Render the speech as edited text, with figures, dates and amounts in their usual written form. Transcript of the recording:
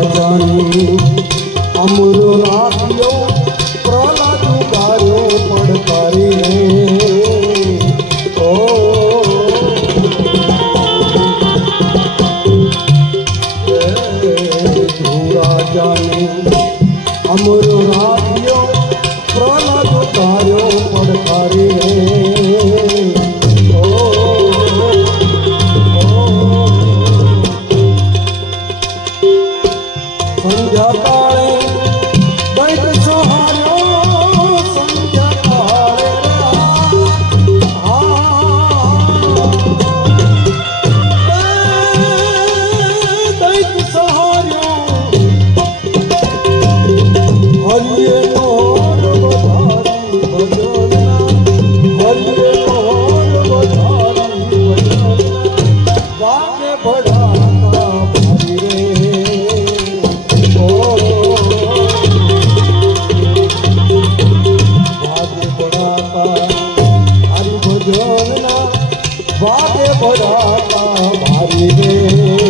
રાજાની અમર રાખ્યો પ્રહલાદ ગાયો પડકારી રે ઓ રાજાની અમર રાખ્યો પ્રહલાદ ગાયો પડકારી રે भाग्य बढ़ाता भारी रे